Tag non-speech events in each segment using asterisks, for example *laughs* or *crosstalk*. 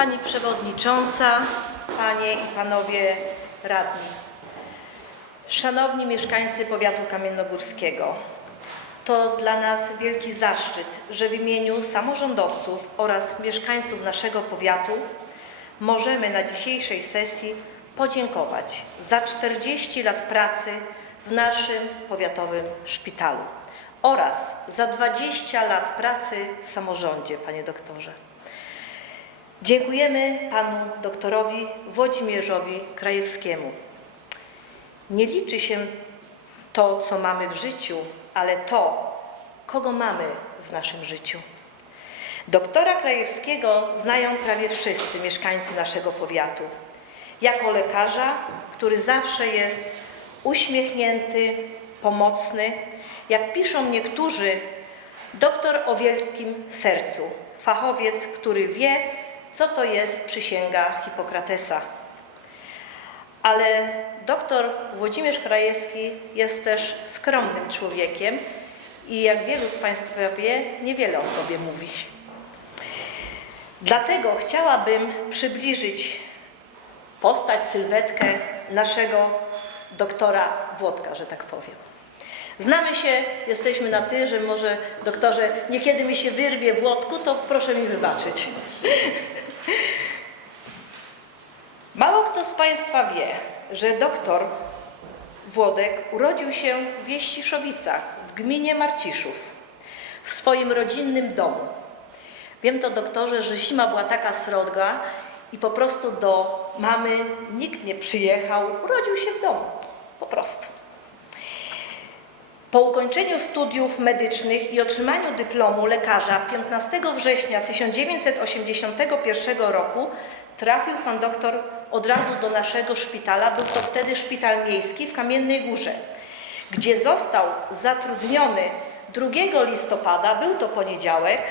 Pani Przewodnicząca, Panie i Panowie Radni, Szanowni mieszkańcy powiatu kamiennogórskiego, to dla nas wielki zaszczyt, że w imieniu samorządowców oraz mieszkańców naszego powiatu możemy na dzisiejszej sesji podziękować za 40 lat pracy w naszym powiatowym szpitalu oraz za 20 lat pracy w samorządzie, panie doktorze. Dziękujemy panu doktorowi Włodzimierzowi Krajewskiemu. Nie liczy się to, co mamy w życiu, ale to, kogo mamy w naszym życiu. Doktora Krajewskiego znają prawie wszyscy mieszkańcy naszego powiatu. Jako lekarza, który zawsze jest uśmiechnięty, pomocny, jak piszą niektórzy, doktor o wielkim sercu, fachowiec, który wie, co to jest przysięga Hipokratesa. Ale doktor Włodzimierz Krajewski jest też skromnym człowiekiem i jak wielu z Państwa wie, niewiele o sobie mówi. Dlatego chciałabym przybliżyć postać, sylwetkę naszego doktora Włodka, że tak powiem. Znamy się, jesteśmy na ty, że może doktorze, niekiedy mi się wyrwie Włodku, to proszę mi wybaczyć. Mało kto z Państwa wie, że doktor Włodek urodził się w Wieściszowicach, w gminie Marciszów, w swoim rodzinnym domu. Wiem to, doktorze, że zima była taka sroga i po prostu do mamy nikt nie przyjechał, urodził się w domu, po prostu. Po ukończeniu studiów medycznych i otrzymaniu dyplomu lekarza 15 września 1981 roku trafił pan doktor od razu do naszego szpitala. Był to wtedy szpital miejski w Kamiennej Górze, gdzie został zatrudniony 2 listopada, był to poniedziałek,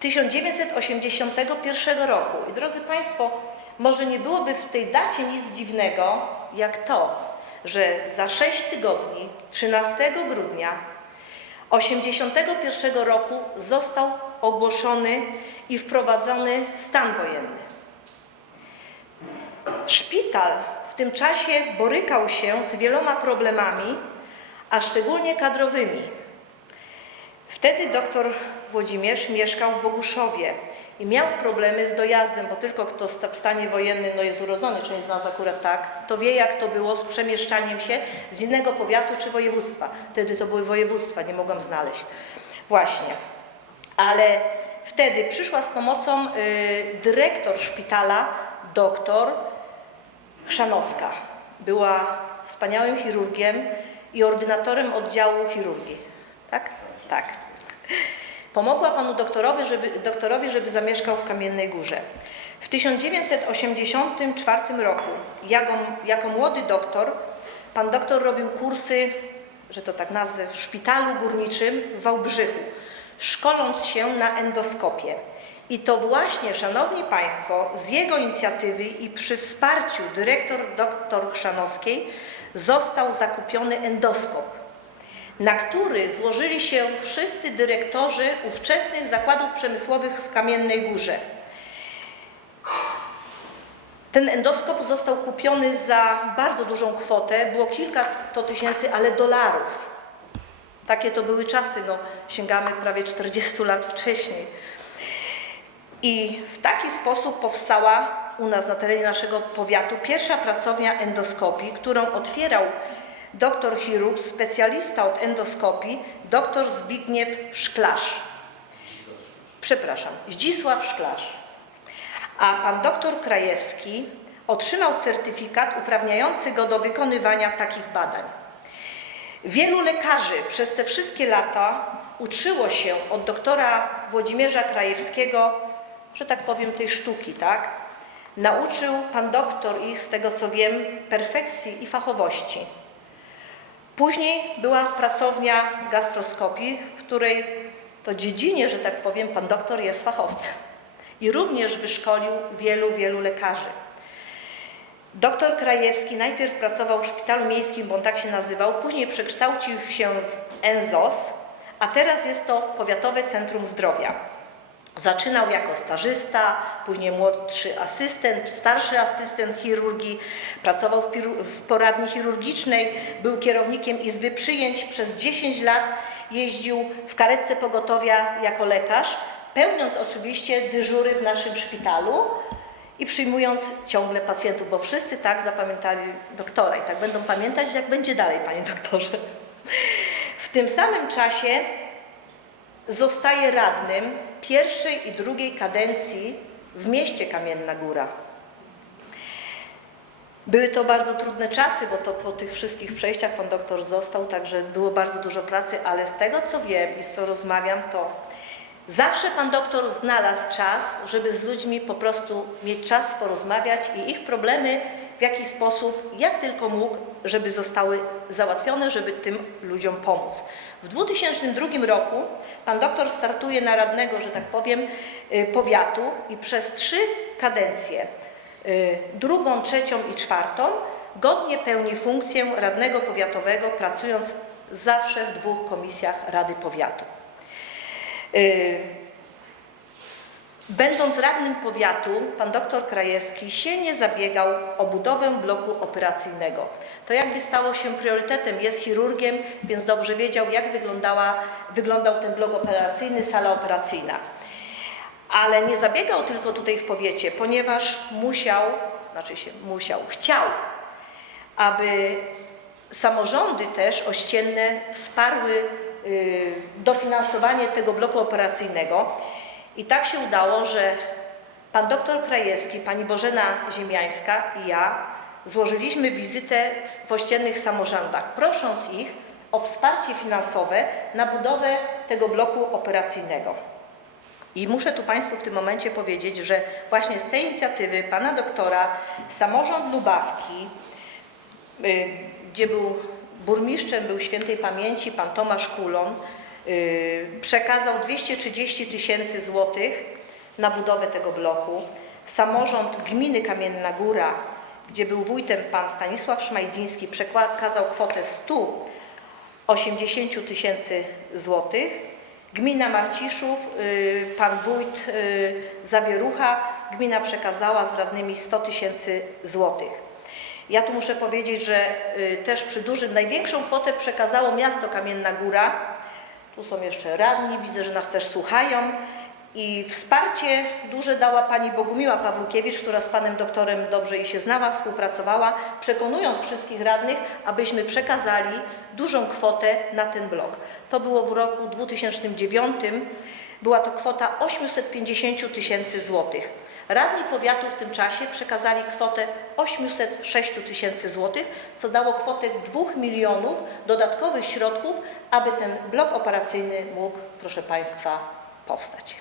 1981 roku. I drodzy Państwo, może nie byłoby w tej dacie nic dziwnego, jak to, że za 6 tygodni, 13 grudnia 1981 roku został ogłoszony i wprowadzony stan wojenny. Szpital w tym czasie borykał się z wieloma problemami, a szczególnie kadrowymi. Wtedy doktor Włodzimierz mieszkał w Boguszowie i miał problemy z dojazdem, bo tylko kto w stanie wojennym no jest urodzony, czy jest nas akurat tak, to wie jak to było z przemieszczaniem się z innego powiatu czy województwa. Wtedy to były województwa, nie mogłam znaleźć. Właśnie. Ale wtedy przyszła z pomocą y, dyrektor szpitala, doktor Chrzanowska. Była wspaniałym chirurgiem i ordynatorem oddziału chirurgii. Tak? Tak. Pomogła panu doktorowi żeby, doktorowi, żeby zamieszkał w Kamiennej Górze. W 1984 roku, jako, jako młody doktor, pan doktor robił kursy, że to tak nazwę, w szpitalu górniczym w Wałbrzychu, szkoląc się na endoskopię. I to właśnie, Szanowni Państwo, z jego inicjatywy i przy wsparciu dyrektor dr Chrzanowskiej został zakupiony endoskop, na który złożyli się wszyscy dyrektorzy ówczesnych zakładów przemysłowych w Kamiennej Górze. Ten endoskop został kupiony za bardzo dużą kwotę, było kilka to tysięcy, ale dolarów. Takie to były czasy, no, sięgamy prawie 40 lat wcześniej. I w taki sposób powstała u nas na terenie naszego powiatu pierwsza pracownia endoskopii, którą otwierał doktor chirurg, specjalista od endoskopii, doktor Zbigniew Szklarz. Przepraszam, Zdzisław Szklarz. A pan doktor Krajewski otrzymał certyfikat uprawniający go do wykonywania takich badań. Wielu lekarzy przez te wszystkie lata uczyło się od doktora Włodzimierza Krajewskiego, że tak powiem, tej sztuki, tak? Nauczył pan doktor ich, z tego co wiem, perfekcji i fachowości. Później była pracownia gastroskopii, w której to dziedzinie, że tak powiem, pan doktor jest fachowcem. I również wyszkolił wielu, wielu lekarzy. Doktor Krajewski najpierw pracował w szpitalu miejskim, bo on tak się nazywał, później przekształcił się w ENZOS, a teraz jest to Powiatowe Centrum Zdrowia. Zaczynał jako stażysta, później młodszy asystent, starszy asystent chirurgii, pracował w, w poradni chirurgicznej, był kierownikiem izby przyjęć, przez 10 lat jeździł w karetce pogotowia jako lekarz, pełniąc oczywiście dyżury w naszym szpitalu i przyjmując ciągle pacjentów, bo wszyscy tak zapamiętali doktora i tak będą pamiętać, jak będzie dalej, panie doktorze. W tym samym czasie zostaje radnym pierwszej i drugiej kadencji w mieście Kamienna Góra. Były to bardzo trudne czasy, bo to po tych wszystkich przejściach pan doktor został, także było bardzo dużo pracy, ale z tego co wiem i z co rozmawiam, to zawsze pan doktor znalazł czas, żeby z ludźmi po prostu mieć czas porozmawiać i ich problemy w jakiś sposób, jak tylko mógł, żeby zostały załatwione, żeby tym ludziom pomóc. W 2002 roku pan doktor startuje na radnego, że tak powiem, y, powiatu i przez trzy kadencje, y, drugą, trzecią i czwartą, godnie pełni funkcję radnego powiatowego, pracując zawsze w dwóch komisjach Rady Powiatu. Będąc radnym powiatu, pan doktor Krajewski silnie zabiegał o budowę bloku operacyjnego. To jakby stało się priorytetem, jest chirurgiem, więc dobrze wiedział, jak wyglądała, wyglądał ten blok operacyjny, sala operacyjna. Ale nie zabiegał tylko tutaj w powiecie, ponieważ musiał, znaczy się musiał, chciał, aby samorządy też ościenne wsparły y, dofinansowanie tego bloku operacyjnego. I tak się udało, że pan doktor Krajewski, pani Bożena Ziemiańska i ja złożyliśmy wizytę w ościennych samorządach, prosząc ich o wsparcie finansowe na budowę tego bloku operacyjnego. I muszę tu Państwu w tym momencie powiedzieć, że właśnie z tej inicjatywy pana doktora samorząd Lubawki, y, gdzie był burmistrzem, był świętej pamięci pan Tomasz Kulon, przekazał 230 tysięcy złotych na budowę tego bloku. Samorząd gminy Kamienna Góra, gdzie był wójtem pan Stanisław Szmajdziński, przekazał kwotę 180 tysięcy złotych. Gmina Marciszów, y, pan wójt y, Zawierucha, gmina przekazała z radnymi 100 tysięcy złotych. Ja tu muszę powiedzieć, że y, też przy dużym, największą kwotę przekazało miasto Kamienna Góra. Tu są jeszcze radni, widzę, że nas też słuchają. I wsparcie duże dała pani Bogumiła Pawlukiewicz, która z panem doktorem dobrze jej się znała, współpracowała, przekonując wszystkich radnych, abyśmy przekazali dużą kwotę na ten blok. To było w roku 2009. Była to kwota 850 tysięcy złotych. Radni powiatu w tym czasie przekazali kwotę 806 tysięcy złotych, co dało kwotę 2 milionów dodatkowych środków, aby ten blok operacyjny mógł, proszę Państwa, powstać.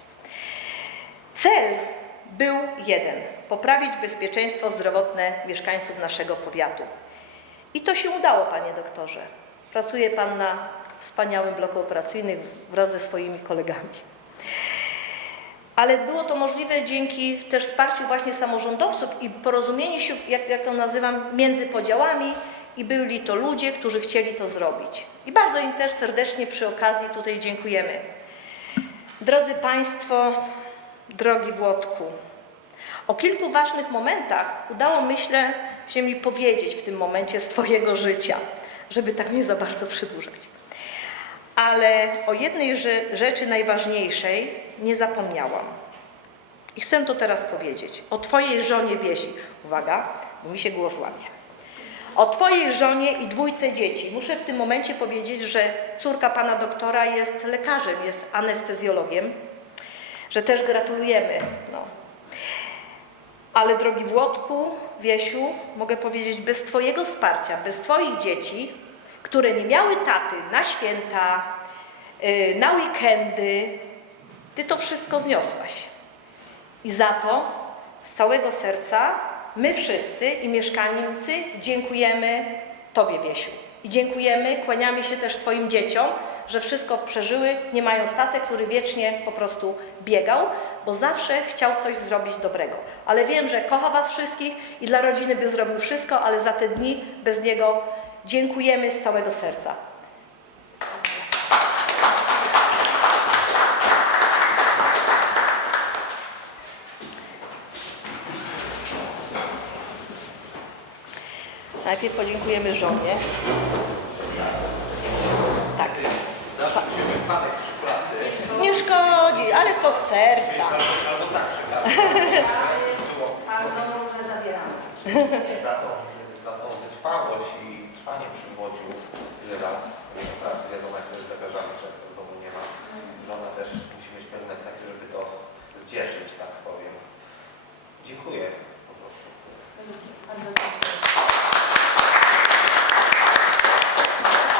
Cel był jeden: poprawić bezpieczeństwo zdrowotne mieszkańców naszego powiatu. I to się udało, panie doktorze. Pracuje pan na wspaniałym bloku operacyjnym wraz ze swoimi kolegami. Ale było to możliwe dzięki też wsparciu właśnie samorządowców i porozumieniu się, jak, jak to nazywam, między podziałami i byli to ludzie, którzy chcieli to zrobić. I bardzo im też serdecznie przy okazji tutaj dziękujemy. Drodzy Państwo, drogi Włodku, o kilku ważnych momentach udało myślę się mi powiedzieć w tym momencie z Twojego życia, żeby tak nie za bardzo przedłużać. Ale o jednej rze- rzeczy najważniejszej nie zapomniałam. I chcę to teraz powiedzieć. O Twojej żonie Wiesi. Uwaga, bo mi się głos łamie. O Twojej żonie i dwójce dzieci. Muszę w tym momencie powiedzieć, że córka pana doktora jest lekarzem, jest anestezjologiem, że też gratulujemy. No. Ale drogi Włodku, Wiesiu, mogę powiedzieć, bez Twojego wsparcia, bez Twoich dzieci, które nie miały taty na święta, yy, na weekendy, Ty to wszystko zniosłaś. I za to z całego serca my wszyscy i mieszkańcy dziękujemy Tobie, Wiesiu. I dziękujemy, kłaniamy się też Twoim dzieciom, że wszystko przeżyły, nie mając taty, który wiecznie po prostu biegał, bo zawsze chciał coś zrobić dobrego. Ale wiem, że kocha Was wszystkich i dla rodziny by zrobił wszystko, ale za te dni bez niego dziękujemy z całego serca. Najpierw podziękujemy żonie. Tak. Zdarzył się wypadek przy pracy. Nie szkodzi, ale to serca. Albo tak różne *laughs* zabieramy. za tą, za tą wytrwałość i trwanie przy młodziu przez tyle lat pracy. Wiadomo, jak to jest z lekarzami, często w domu nie ma. Żona też musi mieć pewne sensy, żeby to zdzierżyć, tak powiem. Dziękuję po prostu. Bardzo dziękuję.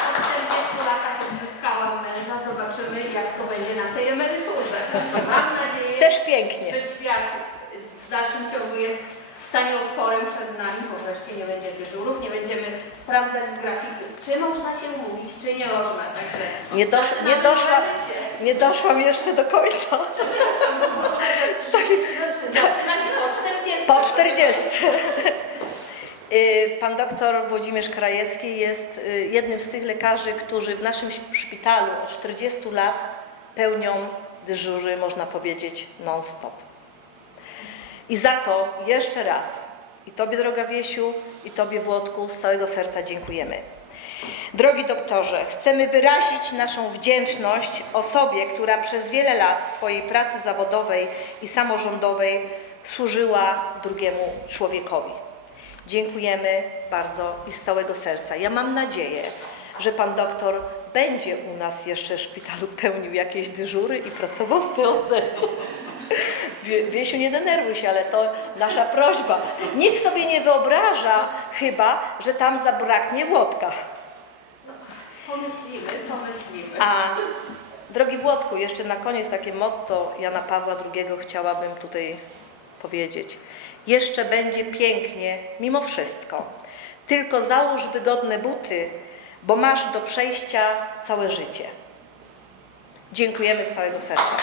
Po 40 latach odzyskałam męża. Zobaczymy, jak to będzie na tej emeryturze. Mam nadzieję, Też pięknie. że świat w dalszym ciągu jest w stanie otworem przed nami, bo wreszcie nie będzie dyżurów, nie będziemy sprawdzać grafiki, czy można się mówić, czy nie można. Także Nie, dosz, nie, doszła, nie doszłam jeszcze do końca. *laughs* Zaczyna się po 40. Po 40. *laughs* Y, Pan doktor Włodzimierz Krajewski jest y, jednym z tych lekarzy, którzy w naszym ś- szpitalu od 40 lat pełnią dyżury, można powiedzieć, non-stop. I za to jeszcze raz i Tobie, droga Wiesiu, i Tobie, Włodku, z całego serca dziękujemy. Drogi doktorze, chcemy wyrazić naszą wdzięczność osobie, która przez wiele lat swojej pracy zawodowej i samorządowej służyła drugiemu człowiekowi. Dziękujemy bardzo i z całego serca. Ja mam nadzieję, że pan doktor będzie u nas jeszcze w szpitalu pełnił jakieś dyżury i pracował w POZ. Wie- Wiesiu, nie denerwuj się, ale to nasza prośba. Nikt sobie nie wyobraża chyba, że tam zabraknie Włodka. Pomyślimy, pomyślimy. A drogi Włodku, jeszcze na koniec takie motto Jana Pawła II chciałabym tutaj powiedzieć. Jeszcze będzie pięknie, mimo wszystko. Tylko załóż wygodne buty, bo masz do przejścia całe życie. Dziękujemy z całego serca.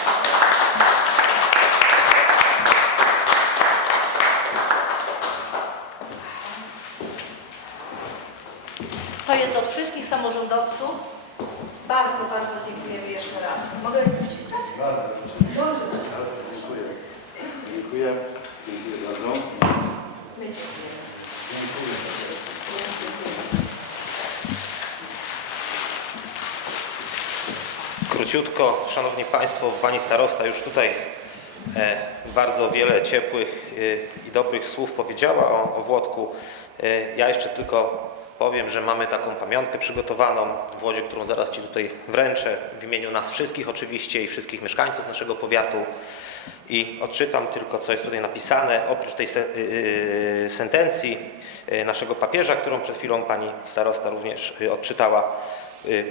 To jest od wszystkich samorządowców. Bardzo, bardzo dziękujemy jeszcze raz. Mogę już ściskać? Bardzo. Bardzo dziękuję. Dziękuję. Dziękuję bardzo. My dziękujemy. Dziękuję. Króciutko, Szanowni Państwo, Pani Starosta już tutaj e, bardzo wiele ciepłych e, i dobrych słów powiedziała o, o Włodku. E, ja jeszcze tylko powiem, że mamy taką pamiątkę przygotowaną w Łodzi, którą zaraz Ci tutaj wręczę w imieniu nas wszystkich oczywiście i wszystkich mieszkańców naszego powiatu. I odczytam tylko, co jest tutaj napisane. Oprócz tej se, sentencji naszego papieża, którą przed chwilą Pani Starosta również odczytała,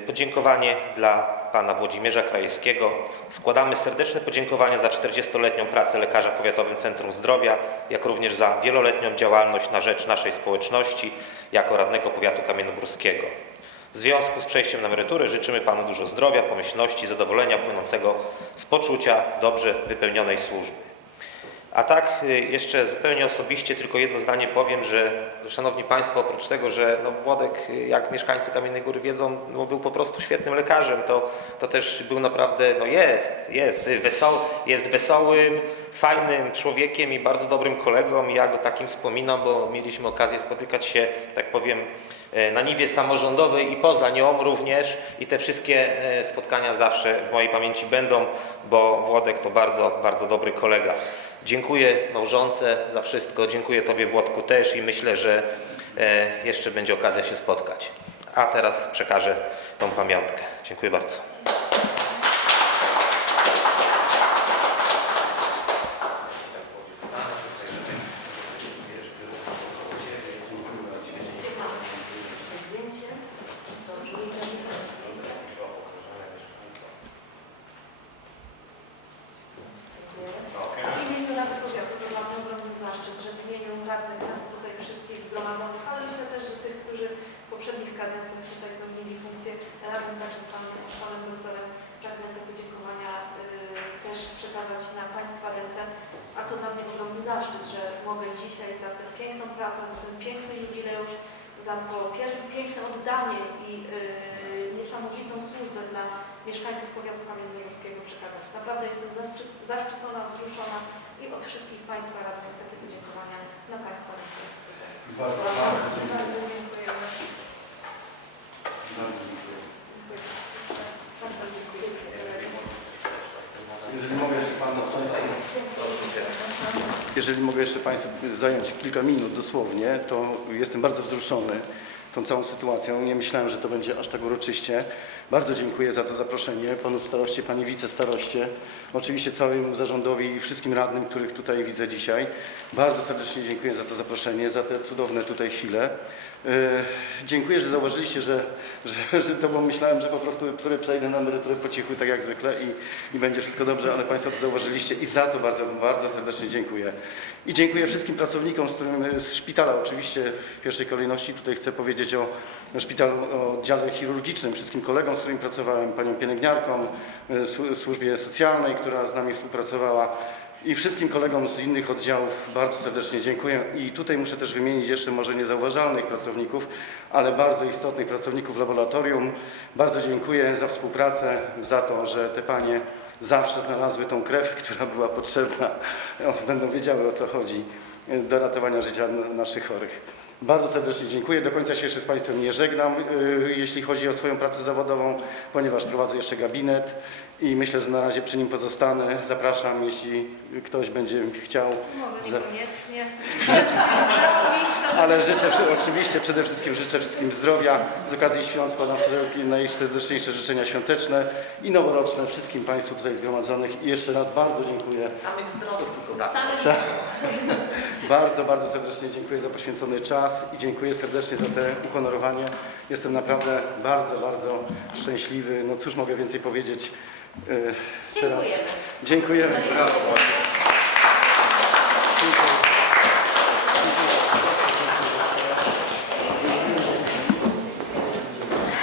podziękowanie dla Pana Włodzimierza Krajewskiego. Składamy serdeczne podziękowania za 40-letnią pracę lekarza w Powiatowym Centrum Zdrowia, jak również za wieloletnią działalność na rzecz naszej społeczności jako radnego powiatu kamiennogórskiego. W związku z przejściem na emeryturę życzymy Panu dużo zdrowia, pomyślności, zadowolenia płynącego z poczucia dobrze wypełnionej służby. A tak y, jeszcze zupełnie osobiście tylko jedno zdanie powiem, że Szanowni Państwo, oprócz tego, że no Włodek, y, jak mieszkańcy Kamiennej Góry wiedzą, no był po prostu świetnym lekarzem, to, to też był naprawdę, no jest, jest, wesoły, jest wesołym, fajnym człowiekiem i bardzo dobrym kolegą. Ja go takim wspominam, bo mieliśmy okazję spotykać się, tak powiem, e, na niwie samorządowej i poza nią również. I te wszystkie e, spotkania zawsze w mojej pamięci będą, bo Włodek to bardzo, bardzo dobry kolega. Dziękuję małżonce za wszystko, dziękuję Tobie Włodku też i myślę, że e, jeszcze będzie okazja się spotkać. A teraz przekażę tą pamiątkę. Dziękuję bardzo. W imieniu Rady Powiatu to dla mnie ogromny zaszczyt, że w imieniu radnych nas tutaj wszystkich zgromadzonych, ale myślę też, że tych, którzy poprzednich kadencjach tutaj pełnili funkcję razem także z Panem Panem Doktorem pragnę te podziękowania y, też przekazać na Państwa ręce, a to dla mnie ogromny zaszczyt, że mogę dzisiaj za tę piękną pracę, za ten piękny jubileusz, za to piękne oddanie i y, niesamowitą służbę dla mieszkańców powiatu kamiennogórskiego przekazać. Naprawdę jestem zaszczyc- zaszczycona, wzruszona i od wszystkich Państwa radnych takie podziękowania na Państwa ręce. Bardzo, bardzo dziękuję. Bardzo dziękuję. Jeżeli mogę jeszcze Państwu zająć kilka minut dosłownie, to jestem bardzo wzruszony tą całą sytuacją. Nie myślałem, że to będzie aż tak uroczyście. Bardzo dziękuję za to zaproszenie panu staroście, pani wicestaroście, oczywiście całemu zarządowi i wszystkim radnym, których tutaj widzę dzisiaj. Bardzo serdecznie dziękuję za to zaproszenie, za te cudowne tutaj chwile. E, Dziękuję, że zauważyliście, że, że, że to, bo myślałem, że po prostu sobie przejdę na emeryturę po cichu, tak jak zwykle i, i będzie wszystko dobrze, ale Państwo to zauważyliście i za to bardzo, bardzo serdecznie dziękuję. I dziękuję wszystkim pracownikom, z którym z szpitala oczywiście w pierwszej kolejności. Tutaj chcę powiedzieć o, szpitalu, o oddziale chirurgicznym, wszystkim kolegom, z którymi pracowałem, panią pielęgniarkom, e, słu- służbie socjalnej, która z nami współpracowała i wszystkim kolegom z innych oddziałów bardzo serdecznie dziękuję. I tutaj muszę też wymienić jeszcze może niezauważalnych pracowników, ale bardzo istotnych pracowników laboratorium. Bardzo dziękuję za współpracę, za to, że te panie zawsze znalazły tą krew, *laughs* która była potrzebna. Będą wiedziały o co chodzi do ratowania życia naszych chorych. Bardzo serdecznie dziękuję. Do końca się jeszcze z Państwem nie żegnam, y, jeśli chodzi o swoją pracę zawodową, ponieważ prowadzę jeszcze gabinet i myślę, że na razie przy nim pozostanę. Zapraszam, jeśli ktoś będzie chciał. Może niekoniecznie. To Ale życzę oczywiście, przede wszystkim życzę wszystkim zdrowia. Z okazji świąt składam wszelkie najserdeczniejsze życzenia świąteczne i noworoczne wszystkim Państwu tutaj zgromadzonych. I jeszcze raz bardzo dziękuję. Samych zdrowych tylko za. same *laughs* Bardzo, bardzo serdecznie dziękuję za poświęcony czas i dziękuję serdecznie za te uhonorowanie. Jestem naprawdę bardzo, bardzo szczęśliwy. No cóż mogę więcej powiedzieć. E, Teraz Dziękujemy.